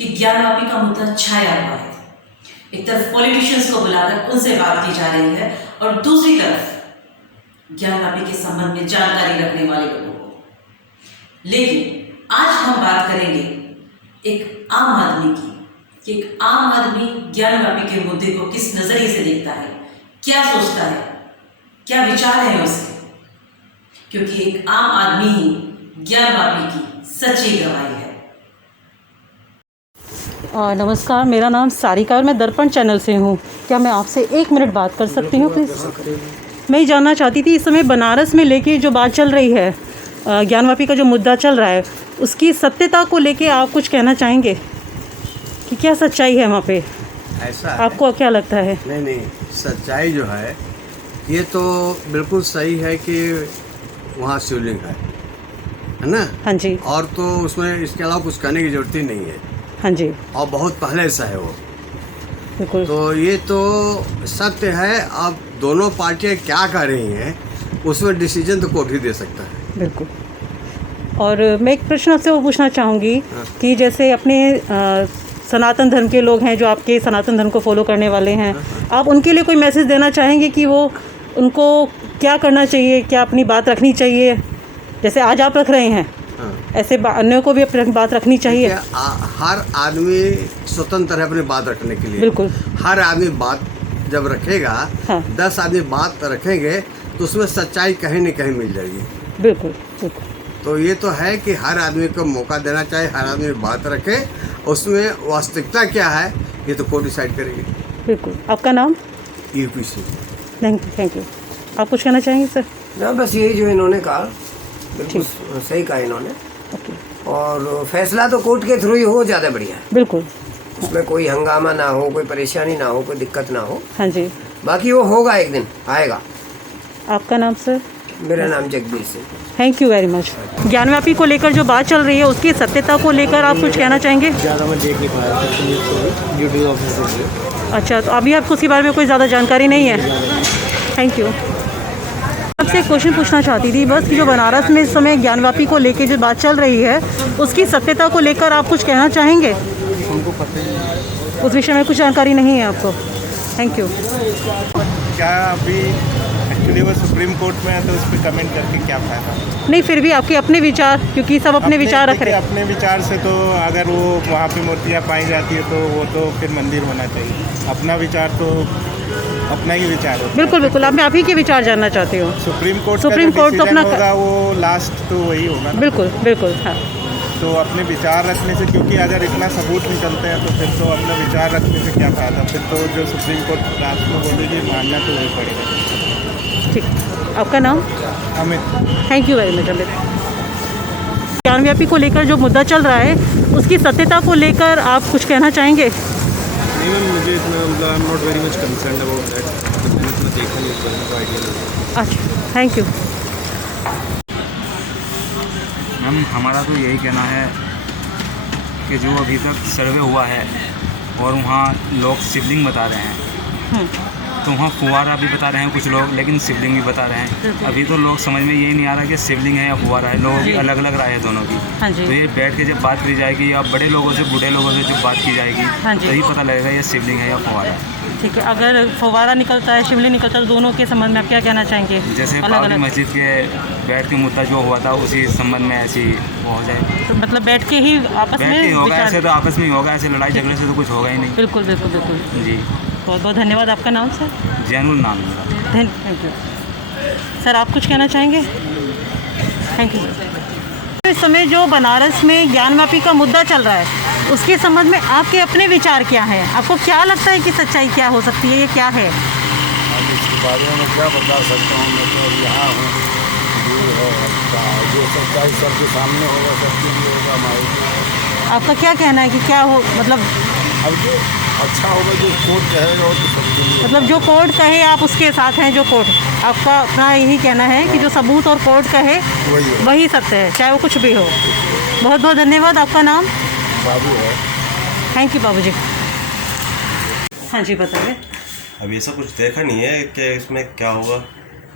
कि ज्ञानवापी का मुद्दा छाया हुआ है। एक तरफ पॉलिटिशियंस को बुलाकर उनसे बात की जा रही है और दूसरी तरफ ज्ञानवापी के संबंध में जानकारी रखने वाले लोगों को। लेकिन आज हम बात करेंगे एक आम आदमी की कि एक आम आदमी ज्ञानवापी के मुद्दे को किस नजरिए से देखता है, क्या सोचता है, क्या विचार है उसके, क्योंकि एक आम आदमी ही ज्ञानवापी की सच्ची गवाही है। नमस्कार, मेरा नाम सारिका और मैं दर्पण चैनल से हूँ। क्या मैं आपसे 1 मिनट बात कर सकती हूँ प्लीज़? मैं ये जानना चाहती थी, इस समय बनारस में लेके जो बात चल रही है, ज्ञानवापी का जो मुद्दा चल रहा है, उसकी सत्यता को लेके आप कुछ कहना चाहेंगे कि क्या सच्चाई है वहाँ पे? ऐसा आपको क्या लगता है? नहीं, सच्चाई जो है ये तो बिल्कुल सही है कि वहाँ शिवलिंग है ना? हाँ जी। और तो उसमें इसके अलावा कुछ कहने की जरूरत ही नहीं है। हाँ जी, और बहुत पहले से है वो, बिल्कुल। तो ये तो सत्य है। अब दोनों पार्टियां क्या कर रही हैं उसमें डिसीजन तो कोर्ट ही दे सकता है। बिल्कुल। और मैं एक प्रश्न आपसे वो पूछना चाहूँगी कि जैसे अपने सनातन धर्म के लोग हैं जो आपके सनातन धर्म को फॉलो करने वाले हैं, आप उनके लिए कोई मैसेज देना चाहेंगे कि वो उनको क्या करना चाहिए, क्या अपनी बात रखनी चाहिए? जैसे आज आप रख रहे हैं, ऐसे अन्यों को भी अपनी बात रखनी चाहिए। हर आदमी स्वतंत्र है अपनी बात रखने के लिए। बिल्कुल। हर आदमी बात जब रखेगा, हाँ। 10 आदमी बात रखेंगे तो उसमें सच्चाई कहीं न कहीं मिल जाएगी। बिल्कुल बिल्कुल। तो ये तो है कि हर आदमी को मौका देना चाहिए, हर आदमी बात रखे। उसमें वास्तविकता क्या है ये तो कोर्ट डिसाइड करेगी। बिल्कुल। आपका नाम? यूपीसी। Thank you. आप कुछ कहना चाहेंगे सर? ना, बस यही जो इन्होंने कहा बिल्कुल सही कहा इन्होंने। ओके। और फैसला तो कोर्ट के थ्रू ही हो, ज़्यादा बढ़िया है। बिल्कुल। उसमें कोई हंगामा ना हो, कोई परेशानी ना हो, कोई दिक्कत ना हो। हाँ जी। बाकी वो होगा, एक दिन आएगा। आपका नाम सर? मेरा नाम Jagdish Singh. Thank you very much. Gyanvapi को लेकर जो बात चल रही है उसकी सत्यता को लेकर आप कुछ कहना चाहेंगे? ज़्यादा मैं देख नहीं पाया ड्यूटी ऑफिसर से। अच्छा, तो अभी आपको उसके बारे में कोई ज़्यादा जानकारी नहीं है? Thank you. आपसे एक क्वेश्चन पूछना चाहती थी बस कि जो बनारस में इस समय ज्ञानवापी को लेकर जो बात चल रही है उसकी सत्यता को लेकर आप कुछ कहना चाहेंगे? उनको पता ही नहीं। उस विषय में कुछ जानकारी नहीं है आपको? Thank you. क्या अभी एक्चुअली वो सुप्रीम कोर्ट में है तो उस पर कमेंट करके क्या फ़ायदा? नहीं, फिर भी आपके अपने विचार, क्योंकि सब अपने विचार रख रहे हैं। अपने विचार से तो अगर वो वहाँ पे मूर्तियाँ पाई जाती है तो वो तो फिर मंदिर होना चाहिए। अपना विचार तो अपना ही विचार होता है। बिल्कुल बिल्कुल। मैं आप ही के विचार जानना चाहती हूँ। सुप्रीम कोर्ट तो अपना होगा, वो लास्ट तो वही होगा ना? बिल्कुल बिल्कुल। हाँ, तो अपने विचार रखने से, क्योंकि अगर इतना सबूत निकलते हैं तो फिर तो अपना विचार रखने से क्या फ़ायदा? फिर तो जो सुप्रीम कोर्ट लास्ट में बोलेगी मानना तो वही पड़ेगा। ठीक। आपका नाम? Amit. Thank you very much Amit. Gyanvapi को लेकर जो मुद्दा चल रहा है उसकी सत्यता को लेकर आप कुछ कहना चाहेंगे? नहीं मैम, मुझे इतना मतलब I am not very much concern about that. मैंने इतना देखा नहीं, कोई आइडिया नहीं। अच्छा, थैंक यू। मैम, हमारा तो यही कहना है कि जो अभी तक सर्वे हुआ है और वहाँ लोग शिवलिंग बता रहे हैं, तो वहाँ फुवारा भी बता रहे हैं कुछ लोग, लेकिन शिवलिंग भी बता रहे हैं। अभी तो लोग समझ में यही नहीं आ रहा कि शिवलिंग है या फुवारा है। लोगों की अलग अलग राय है दोनों की। हाँ जी। तो ये बैठ के जब बात की जाएगी या बड़े लोगों से बूढ़े लोगों से जब बात की जाएगी तभी पता लगेगा ये शिवलिंग है या फुवारा है। ठीक है। अगर फव्वारा निकलता है, शिवलिंग निकलता है, तो दोनों के संबंध में आप क्या कहना चाहेंगे? जैसे बाबरी मस्जिद के बैठ के मुद्दा जो हुआ था उसी संबंध में ऐसी वो हो जाए। तो मतलब बैठ के ही आपस में होगा, ऐसे तो आपस में ही होगा, ऐसे लड़ाई झगड़े से तो कुछ होगा ही नहीं। बिल्कुल बिल्कुल बिल्कुल जी। बहुत बहुत धन्यवाद। आपका नाम सर? जैनुल नाम है। Thank you sir. आप कुछ कहना चाहेंगे? Thank you. इस समय जो बनारस में ज्ञानवापी का मुद्दा चल रहा है उसके संबंध में आपके अपने विचार क्या हैं? आपको क्या लगता है कि सच्चाई क्या हो सकती है, ये क्या है? अब इसके बारे में क्या बता सकता हूँ, मैं तो यहाँ हूँ, दूर है। जो सच्चाई सबके सामने होगा, सबके लिए होगा, हमारे। आपका क्या कहना है कि क्या हो, मतलब अब जो अच्छा होगा, जो कोर्ट कहेगा वो तो सबके लिए। मतलब जो कोर्ट कहे आप उसके साथ हैं? जो कोर्ट, आपका अपना यही कहना है कि जो सबूत और कोर्ट कहे वही सत्य है, चाहे वो कुछ भी हो। बहुत बहुत धन्यवाद। आपका नाम? बाबू है। थैंक यू बाबू जी। हाँ जी, बताइए। अभी ऐसा कुछ देखा नहीं है कि इसमें क्या होगा।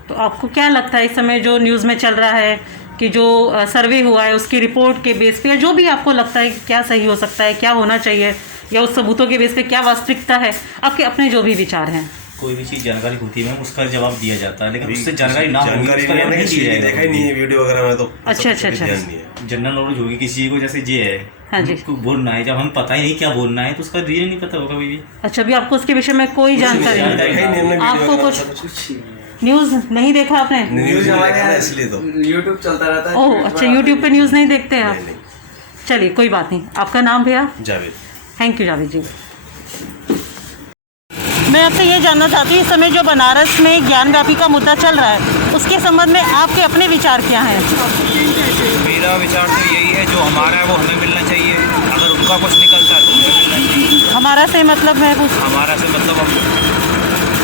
तो आपको क्या लगता है इस समय जो न्यूज़ में चल रहा है कि जो सर्वे हुआ है उसकी रिपोर्ट के बेस पे, या जो भी आपको लगता है कि क्या सही हो सकता है, क्या होना चाहिए, या उस सबूतों के बेस पे क्या वास्तविकता है, आपके अपने जो भी विचार हैं? कोई भी चीज़ जानकारी होती है मैम, उसका जवाब दिया जाता है, लेकिन उससे जानकारी ना होगी जानकारी उसका जवाब नहीं दिया जाएगा। देखा ही नहीं है वीडियो वगैरह में तो अच्छा अच्छा अच्छा। जनरल नॉलेज होगी किसी चीज़ को, जैसे ये है हाँ जी। हमको बोलना है, जब हम पता ही नहीं क्या बोलना है तो उसका रीजन नहीं पता होगा भी। अच्छा, अभी आपको उसके विषय में कोई जानकारी नहीं? आपको कुछ न्यूज़ नहीं देखा आपने? न्यूज़ हमारे यहाँ इसलिए तो यूट्यूब चलता रहता है। ओह अच्छा, यूट्यूब पे न्यूज़ नहीं देखते हैं आप? चलिए कोई बात नहीं। आपका नाम भैया? जावेद। थैंक यू जावेद जी। मैं आपसे ये जानना चाहती हूँ, इस समय जो बनारस में ज्ञान व्यापी का मुद्दा चल रहा है उसके संबंध में आपके अपने विचार क्या हैं? मेरा विचार तो यही है, जो हमारा है वो हमें मिलना चाहिए, अगर उनका कुछ निकलता है तो हमें मिलना चाहिए। हमारा से मतलब है कुछ? हमारा से मतलब हम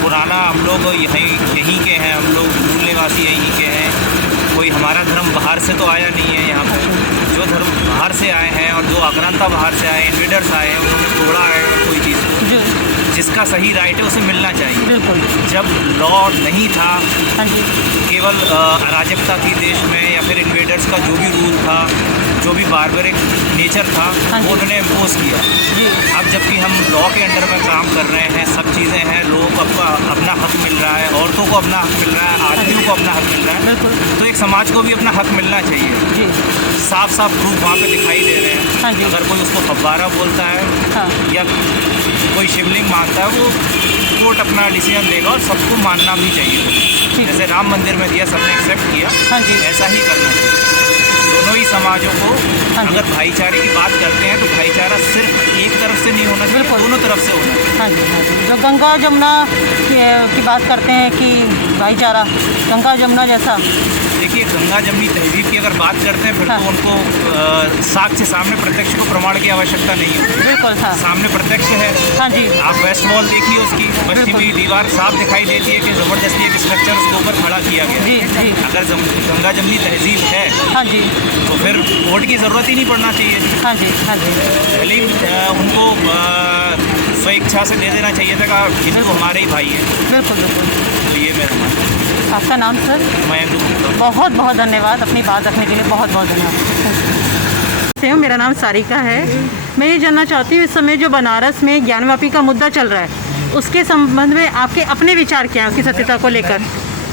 पुराना, हम लोग यहीं के हैं, हम लोग मूल निवासी यहीं के हैं। कोई हमारा धर्म बाहर से तो आया नहीं है यहाँ पर। जो धर्म बाहर से आए हैं और जो आक्रांता बाहर से आए, इन्वेडर्स आए हैं, उन्होंने तोड़ा है कोई चीज़ को। जिसका सही राइट है उसे मिलना चाहिए। बिल्कुल। जब लॉ नहीं था, हाँ जी। केवल अराजकता थी देश में, या फिर इन्वेडर्स का जो भी रूल था, जो भी बारबरिक नेचर था, हाँ वो उन्होंने इम्पोज किया। अब जबकि हम लॉ के अंडर में काम कर रहे हैं, सब चीज़ें हैं, लोगों को अपना हक मिल रहा है, औरतों को अपना हक मिल रहा है, आदमियों को अपना हक मिल रहा है, बिल्कुल। तो एक समाज को भी अपना हक मिलना चाहिए। जी। साफ साफ प्रूफ वहाँ पे दिखाई दे रहे हैं। हाँ जी। अगर कोई उसको फव्वारा बोलता है, हाँ। या कोई शिवलिंग मानता है, वो कोर्ट अपना डिसीजन देगा और सबको मानना भी चाहिए। जैसे राम मंदिर में दिया, सबने एक्सेप्ट किया, हाँ जी। ऐसा ही करना चाहिए। दोनों ही समाजों को, हाँ जी। अगर भाईचारे की बात करते हैं तो भाईचारा सिर्फ एक तरफ से नहीं होना चाहिए, बिल्कुल। दोनों तरफ से होना चाहिए। हाँ जी हाँ जी। जो गंगा जमुना की बात करते हैं कि भाईचारा, गंगा जमुना जैसा, देखिए गंगा जमनी तहजीब की अगर बात करते हैं, फिर हाँ। तो उनको साक्ष्य सामने प्रत्यक्ष को प्रमाण की आवश्यकता नहीं होती। बिल्कुल। हाँ सामने प्रत्यक्ष है। हाँ जी। आप वेस्ट वॉल देखिए, उसकी पश्चिमी दीवार साफ दिखाई देती है कि ज़बरदस्ती एक स्ट्रक्चर उसके ऊपर खड़ा किया गया। जी जी। अगर गंगा जमनी तहजीब है, हाँ जी। तो फिर कोर्ट की ज़रूरत ही नहीं पड़ना चाहिए। हाँ जी हाँ जी। पहले उनको स्वेच्छा से दे देना चाहिए था कि हिंदू हमारे ही भाई हैं। बिल्कुल बिल्कुल। तो ये मेरा मानना है। आपका नाम सर? मैं बहुत बहुत धन्यवाद अपनी बात रखने के लिए, बहुत बहुत धन्यवाद। मेरा नाम सारिका है। मैं ये जानना चाहती हूँ, इस समय जो बनारस में ज्ञानव्यापी का मुद्दा चल रहा है उसके संबंध में आपके अपने विचार क्या हैं उसकी सत्यता को लेकर?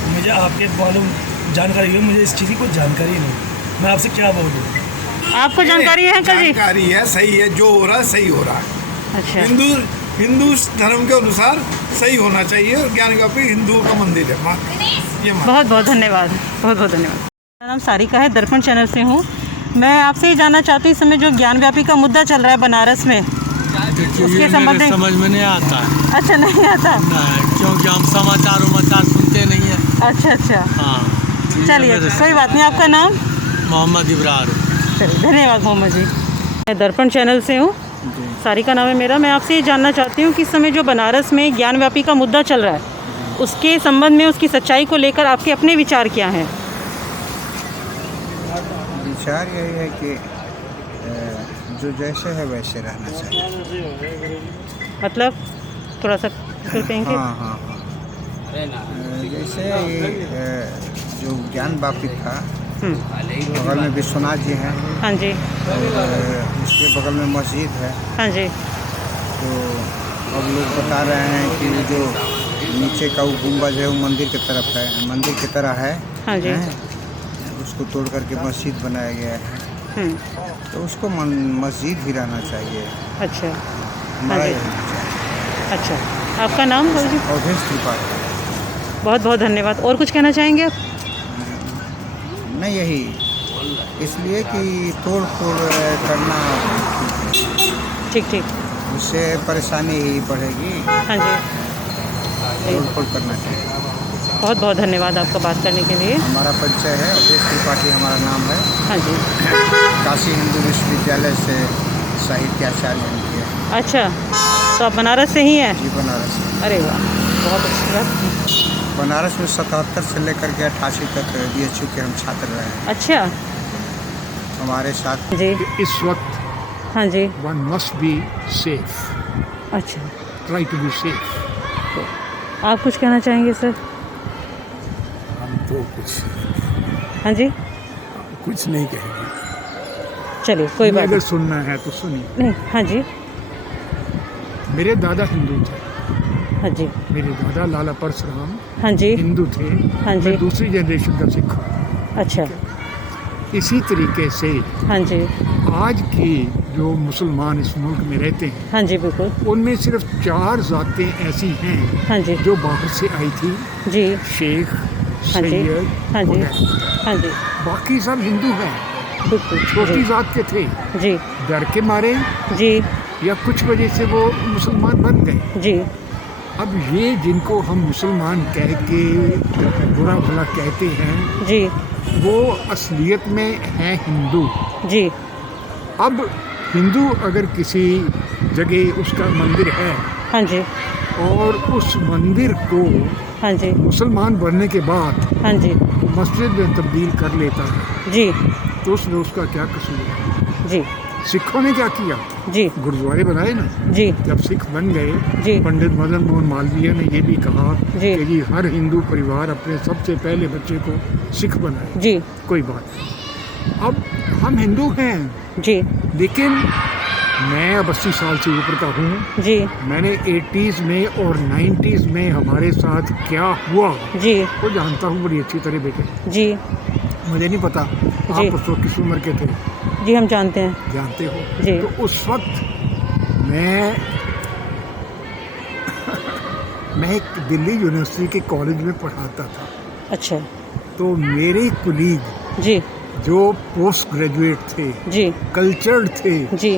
मुझे आपके मालूम जानकारी है, मुझे इस चीज़ की कोई जानकारी नहीं, मैं आपसे क्या बोलूँ। आपको जानकारी है अंकल जी? जानकारी है, सही है, जो हो रहा है सही हो रहा है। अच्छा। हिंदू धर्म के अनुसार सही होना चाहिए। ज्ञानव्यापी हिंदुओं का मंदिर है। ये बहुत बहुत धन्यवाद, बहुत बहुत धन्यवाद। मेरा नाम सारिका है, दर्पण चैनल से हूँ। मैं आपसे ये जानना चाहती हूँ, इस समय जो ज्ञानव्यापी का मुद्दा चल रहा है बनारस में, उसके संबंध में समझ में नहीं आता है। अच्छा, नहीं आता? क्योंकि हम समाचार सुनते नहीं हैं। अच्छा अच्छा। हाँ, चलिए कोई बात नहीं। आपका नाम? मोहम्मद इब्रार। चलिए धन्यवाद मोहम्मद जी। मैं दर्पण चैनल से हूँ, सारिका नाम है मेरा। मैं आपसे ये जानना चाहती हूँ कि इस समय जो बनारस में ज्ञानव्यापी का मुद्दा चल रहा है उसके संबंध में, उसकी सच्चाई को लेकर आपके अपने विचार क्या हैं? विचार यही है कि जो जैसे है वैसे रहना चाहिए। मतलब थोड़ा सा कहेंगे? हाँ हाँ हाँ। जैसे ये जो ज्ञानव्यापी था, बगल में विश्वनाथ जी हैं। हाँ जी। उसके बगल में मस्जिद है। हाँ जी। तो अब लोग बता रहे हैं कि जो नीचे का वो गुंबद है वो मंदिर की तरफ है, मंदिर की तरह है। हाँ जी। उसको तोड़ करके मस्जिद बनाया गया है। तो उसको मस्जिद ही रहना चाहिए। अच्छा। हमारा हाँ यही विचार। अच्छा, आपका नाम? अवधेश त्रिपाठी। बहुत बहुत धन्यवाद। और कुछ कहना चाहेंगे आप? नहीं, यही इसलिए कि तोड़ फोड़ करना ठीक ठीक, उससे परेशानी ही बढ़ेगी। हाँ जी। तोड़ फोड़ करना चाहिए। बहुत बहुत धन्यवाद आपका बात करने के लिए। हमारा परिचय है, अवधेश त्रिपाठी हमारा नाम है। हाँ जी। काशी हिंदू विश्वविद्यालय से साहित्याचार्य किया। अच्छा, तो आप बनारस से ही हैं? जी, बनारस से। अरे वाह, बहुत अच्छी बात। बनारस में 77 से लेकर के 88 तक BHU के हम छात्र रहे हैं। अच्छा। हमारे साथ जी। इस वक्त हाँ जी। One must be safe. अच्छा। Try to be safe. आप कुछ कहना चाहेंगे सर? हम तो कुछ हाँ जी। कुछ नहीं कहेंगे। चलिए कोई बात अगर सुनना है तो सुनिए। नहीं। हाँ जी। मेरे दादा हिंदू थे। हाँ जी। मेरे दादा लाला परशुराम हाँ जी हिंदू थे। हाँ जी। मैं दूसरी जनरेशन का सिख हूँ। अच्छा। इसी तरीके से हाँ जी। आज के जो मुसलमान इस मुल्क में रहते हैं, हाँ जी बिल्कुल, उनमें सिर्फ 4 ज़ातें ऐसी हैं हाँ जी जो बाहर से आई थी। जी। शेख, हाँ जी सैयद, हाँ जी वगैरह। हाँ जी बाकी सब हिंदू हैं, बिल्कुल। छोटी जी जात के थे। जी डर के मारे जी या कुछ वजह से वो मुसलमान बन गए। जी अब ये जिनको हम मुसलमान कह के बुरा भला कहते हैं, जी वो असलियत में है हिंदू। जी। अब हिंदू अगर किसी जगह उसका मंदिर है, हाँ जी और उस मंदिर को हाँ जी मुसलमान बनने के बाद हाँ जी मस्जिद में तब्दील कर लेता है, जी तो उसमें उसका क्या कसूर है? जी सिखों ने क्या किया? जी गुरुद्वारे बनाए ना। जी जब सिख बन गए, जी पंडित मदन मोहन मालवीय ने ये भी कहा जी कि जी हर हिंदू परिवार अपने सबसे पहले बच्चे को सिख बनाए। जी कोई बात नहीं। अब हम हिंदू हैं जी, लेकिन मैं अब 80 साल से ऊपर का हूँ जी। मैंने 80s में और 90s में हमारे साथ क्या हुआ जी वो जानता हूँ बड़ी अच्छी तरह बेटे। जी मुझे नहीं पता जी आप उस वक्त किस उम्र के थे। जी हम जानते हैं। जानते हो जी। तो उस वक्त मैं मैं एक दिल्ली यूनिवर्सिटी के कॉलेज में पढ़ाता था। अच्छा। तो मेरे कुलीग जी जो पोस्ट ग्रेजुएट थे, जी कल्चर्ड थे, जी,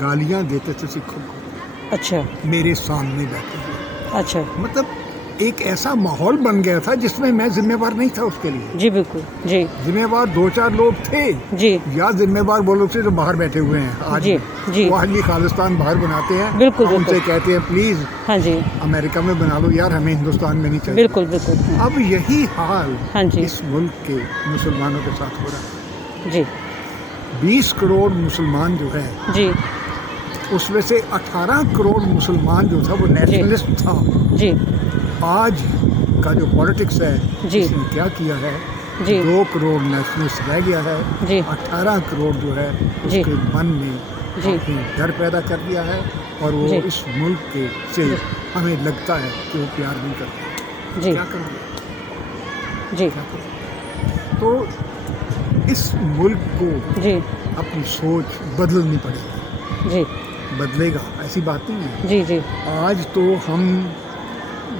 गालियां देते थे सिखों को। अच्छा मेरे सामने बैठे हुए। अच्छा। मतलब एक ऐसा माहौल बन गया था जिसमें मैं जिम्मेवार नहीं था उसके लिए। जी बिल्कुल। जी जिम्मेवार 2-4 लोग थे जी, या जिम्मेवार वो लोग थे जो बाहर बैठे हुए हैं आज जी जी, वो आज भी खालिस्तान बाहर बनाते हैं। बिल्कुल हम उनसे बिल्कुल। कहते हैं प्लीज हाँ जी अमेरिका में बना लो यार, हमें हिंदुस्तान में नहीं चाहिए। बिल्कुल बिल्कुल। अब यही हाल हाँ जी इस मुल्क के मुसलमानों के साथ हो रहा है। जी 20 करोड़ मुसलमान जो है जी उसमें से 18 करोड़ मुसलमान जो था वो नेशनलिस्ट था। जी आज का जो पॉलिटिक्स है जी, इसने क्या किया है जी 2 करोड़ नेशनलिस्ट रह गया है जी, 18 करोड़ जो है जी, उसके मन में जी अपनी डर पैदा कर दिया है और वो जी, इस मुल्क के से जी, हमें लगता है कि वो प्यार नहीं करते। जी क्या करें? जी क्या करें? तो इस मुल्क को जी अपनी सोच बदलनी पड़ेगी। जी बदलेगा ऐसी बात नहीं है। जी जी आज तो हम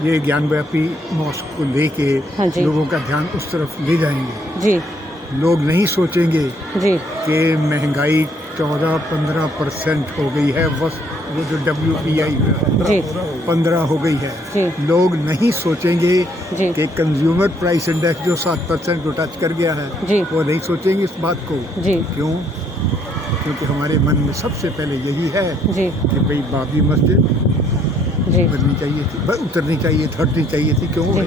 ये ज्ञानव्यापी मॉस्क को लेके हाँ जी, लोगों का ध्यान उस तरफ ले जाएंगे। जी लोग नहीं सोचेंगे जी कि महंगाई 14-15% हो गई है, बस वो जो WPI जी 15 हो गई है। जी लोग नहीं सोचेंगे जी कि कंज्यूमर प्राइस इंडेक्स जो 7% को टच कर गया है जी, वो नहीं सोचेंगे इस बात को। जी क्यों? क्योंकि हमारे मन में सबसे पहले यही है जी कि भाई बाबरी मस्जिद जी बननी चाहिए थी, उतरनी चाहिए थी, हटनी चाहिए थी। क्यों भाई?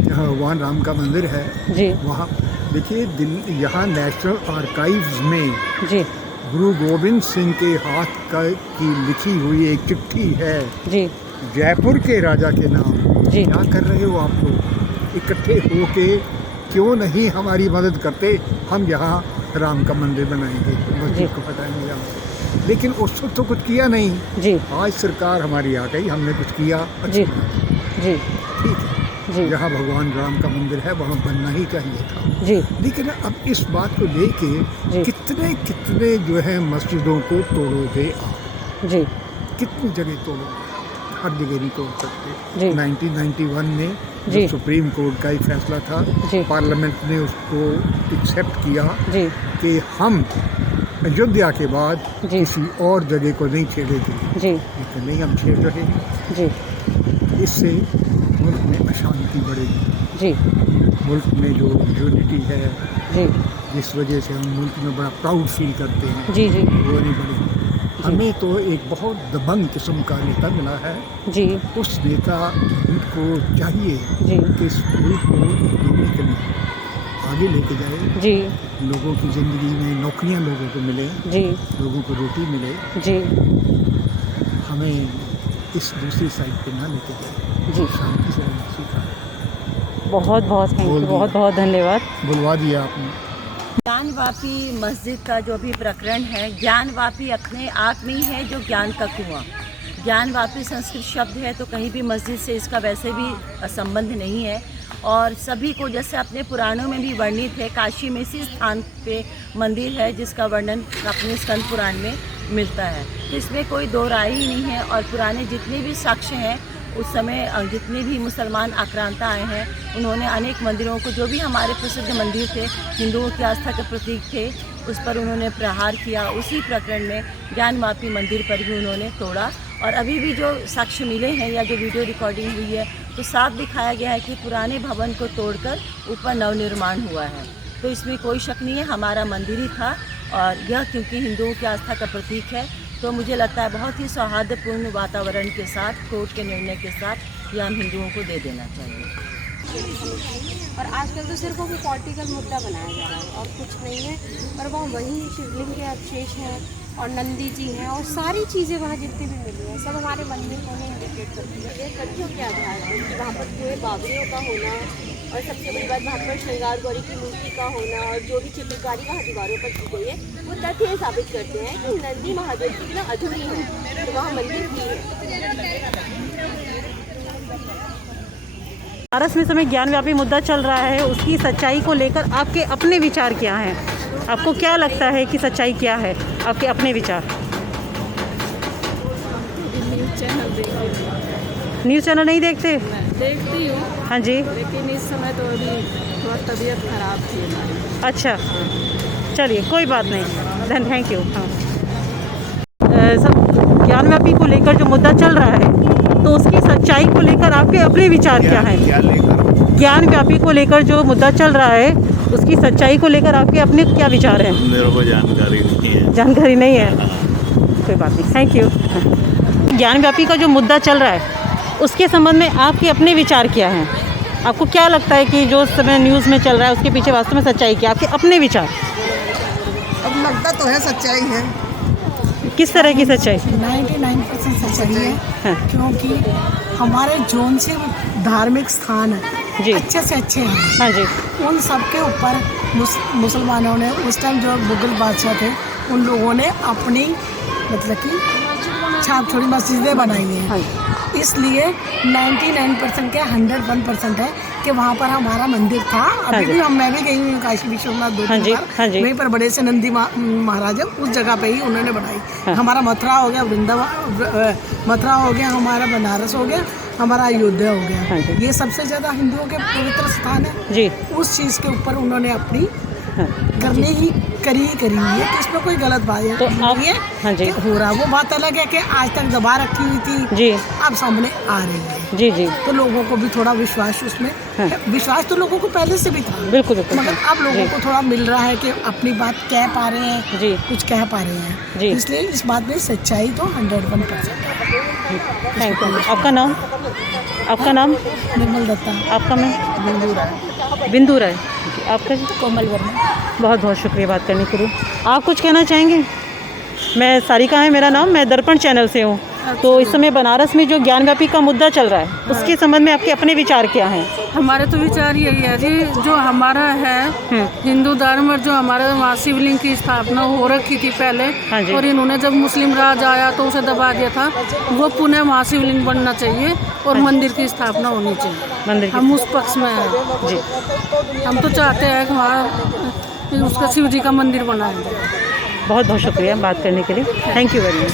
जहाँ भगवान राम का मंदिर है जी, वहाँ देखिए दिल्ली यहाँ नेशनल आर्काइव्स में जी गुरु गोविंद सिंह के हाथ की लिखी हुई एक चिट्ठी है जी जयपुर के राजा के नाम। जी। क्या कर रहे हो आप लोग इकट्ठे होके? क्यों नहीं हमारी मदद करते? हम यहाँ राम का मंदिर बनाएंगे, मस्जिद को हटाएंगे यहाँ। लेकिन उस वक्त तो कुछ किया नहीं। जी आज सरकार हमारी आ गई, हमने कुछ किया। जी जी ठीक है, जी जहाँ भगवान राम का मंदिर है वहाँ बनना ही चाहिए था। जी लेकिन अब इस बात को लेके कितने कितने जो है मस्जिदों को तोड़ोगे आप? जी कितनी जगह तोड़ोगे? हर जगह नहीं तोड़ सकते। जी 1991 में जी, जो सुप्रीम कोर्ट का ही फैसला था, जी, पार्लियामेंट ने उसको एक्सेप्ट किया जी कि हम अयोध्या के बाद जी, किसी और जगह को नहीं छेड़ेंगे। जी लेकिन नहीं, हम छेड़ रहे हैं। जी इससे मुल्क में अशांति बढ़ेगी। जी मुल्क में जो यूनिटी है, जी जिस वजह से हम मुल्क में बड़ा प्राउड फील करते हैं, जी जी वो नहीं बढ़ेगी। हमें तो एक बहुत दबंग किस्म का नेता मिला है। जी उस नेता को चाहिए जी कि इस मुल्क को इकोनॉमिकली आगे लेके जाए। जी लोगों की ज़िंदगी में नौकरियां लोगों को मिले, जी लोगों को रोटी मिले। जी हमें इस दूसरी साइड पे ना लेके जाए। जी शांति से रहना सीखा। बहुत बहुत थैंक यू, बोल दिया। बहुत बहुत धन्यवाद। बुलवा दिया आपने। जान ज्ञानवापी मस्जिद का जो भी प्रकरण है, ज्ञानवापी अपने आप में ही है जो ज्ञान का कुआं। ज्ञानवापी संस्कृत शब्द है, तो कहीं भी मस्जिद से इसका वैसे भी संबंध नहीं है। और सभी को जैसे अपने पुराणों में भी वर्णित है, काशी में इसी स्थान पे मंदिर है जिसका वर्णन अपने स्कंद पुराण में मिलता है। तो इसमें कोई दो राय ही नहीं है। और पुराने जितने भी साक्ष्य हैं, उस समय जितने भी मुसलमान आक्रांता आए हैं, उन्होंने अनेक मंदिरों को, जो भी हमारे प्रसिद्ध मंदिर थे, हिंदुओं की आस्था के प्रतीक थे, उस पर उन्होंने प्रहार किया। उसी प्रकरण में ज्ञानवापी मंदिर पर भी उन्होंने तोड़ा। और अभी भी जो साक्ष्य मिले हैं या जो वीडियो रिकॉर्डिंग हुई है, तो साफ दिखाया गया है कि पुराने भवन को तोड़कर ऊपर नवनिर्माण हुआ है। तो इसमें कोई शक नहीं है, हमारा मंदिर ही था। और यह क्योंकि हिंदुओं की आस्था का प्रतीक है, तो मुझे लगता है बहुत ही सौहार्दपूर्ण वातावरण के साथ, कोर्ट के निर्णय के साथ, ये हम हिंदुओं को दे देना चाहिए। और आजकल तो सिर्फ वो पॉलिटिकल मुद्दा बनाया जा रहा है और कुछ नहीं है। और वहाँ वहीं शिवलिंग के अवशेष हैं और नंदी जी हैं और सारी चीज़ें वहाँ जितनी भी मिली हैं, सब हमारे मंदिर को इंडिकेट करती है। ये तथ्यों के आधार पर कि वहाँ पर पूरे बावरियों का होना और सबसे बड़ी बात वहाँ पर श्रृंगार गौरी की मूर्ति का होना और जो भी चित्रकारी वहाँ दीवारों पर की गई है, वो तथ्य साबित करते हैं कि नंदी महादेव की बिना अधूरी है, तो वहाँ मंदिर भी है। बनारस में समय ज्ञानवापी मुद्दा चल रहा है, उसकी सच्चाई को लेकर आपके अपने विचार क्या हैं? आपको क्या लगता है कि सच्चाई क्या है? आपके अपने विचार। न्यूज़ चैनल नहीं देखते? देखती हूँ। हाँ जी। लेकिन इस समय तो अभी थोड़ा तबीयत खराब थी हमारी। अच्छा, चलिए कोई बात नहीं, धन थैंक यू। हाँ, सब ज्ञानवापी को लेकर जो मुद्दा चल रहा है, तो उसकी सच्चाई को लेकर आपके अपने विचार क्या हैं? ज्ञानवापी को लेकर जो मुद्दा चल रहा है, उसकी सच्चाई को लेकर आपके अपने क्या विचार हैं? मेरे को जानकारी नहीं है। जानकारी नहीं है, कोई बात नहीं, थैंक यू। ज्ञानवापी का जो मुद्दा चल रहा है, उसके संबंध में आपके अपने विचार क्या हैं? आपको क्या लगता है कि जो समय न्यूज़ में चल रहा है, उसके पीछे वास्तव में सच्चाई क्या? आपके अपने विचार। अब लगता तो है सच्चाई है। किस तरह की सच्चाई? 99% सच्चाई है। हाँ। क्योंकि हमारे जोन से धार्मिक स्थान जी अच्छे से अच्छे हैं। हाँ जी। उन सब के ऊपर मुसलमानों ने उस टाइम जो मुगल बादशाह थे, उन लोगों ने अपनी मतलब कि छाप छोड़ी मस्जिदें बनाई हैं। हाँ। इसलिए 99% के 101% है कि वहाँ पर हमारा मंदिर था। अभी भी मैं भी गई हुई काशी विश्वनाथ 2-3 बार। वहीं पर बड़े से नंदी महाराज उस जगह पे ही उन्होंने बनाई। हाँ। हमारा मथुरा हो गया, वृंदावन मथुरा हो गया, हमारा बनारस हो गया, हमारा अयोध्या हो गया। हाँ। ये सबसे ज़्यादा हिंदुओं के पवित्र स्थान है जी। उस चीज़ के ऊपर उन्होंने अपनी करनी ही करी हुई है, कि इसमें कोई गलत बात है तो आप है। हाँ जी। हो रहा वो बात अलग है कि आज तक दबा रखी हुई थी जी, अब सामने आ रही है जी जी। तो लोगों को भी थोड़ा विश्वास उसमें विश्वास तो लोगों को पहले से भी था, बिल्कुल बिल्कुल, मगर अब लोगों को थोड़ा मिल रहा है कि अपनी बात कह पा रहे हैं जी, कुछ कह पा रहे हैं जी। इसलिए इस बात में सच्चाई तो 101% है। Thank you. आपका नाम? आपका नाम? निर्मल दत्ता। आपका? मैं बिंदु राय। आपका? कोमल वर्मा। बहुत बहुत शुक्रिया बात करने के लिए। आप कुछ कहना चाहेंगे? मैं सारिका है मेरा नाम, मैं दर्पण चैनल से हूँ। तो इस समय बनारस में जो ज्ञानवापी का मुद्दा चल रहा है, उसके संबंध में आपके अपने विचार क्या हैं? हमारे तो विचार यही है जी, जो हमारा है हिंदू धर्म और जो हमारे वहाँ शिवलिंग की स्थापना हो रखी थी पहले, हाँ और इन्होंने जब मुस्लिम राज आया तो उसे दबा दिया था, वो पुनः वहाँ शिवलिंग बनना चाहिए और मंदिर की स्थापना होनी चाहिए। मंदिर हम उस पक्ष में हैं जी। हम तो चाहते हैं कि वहाँ उसका शिव जी का मंदिर बनाया जाए। बहुत बहुत शुक्रिया बात करने के लिए, थैंक यू वेरी मच।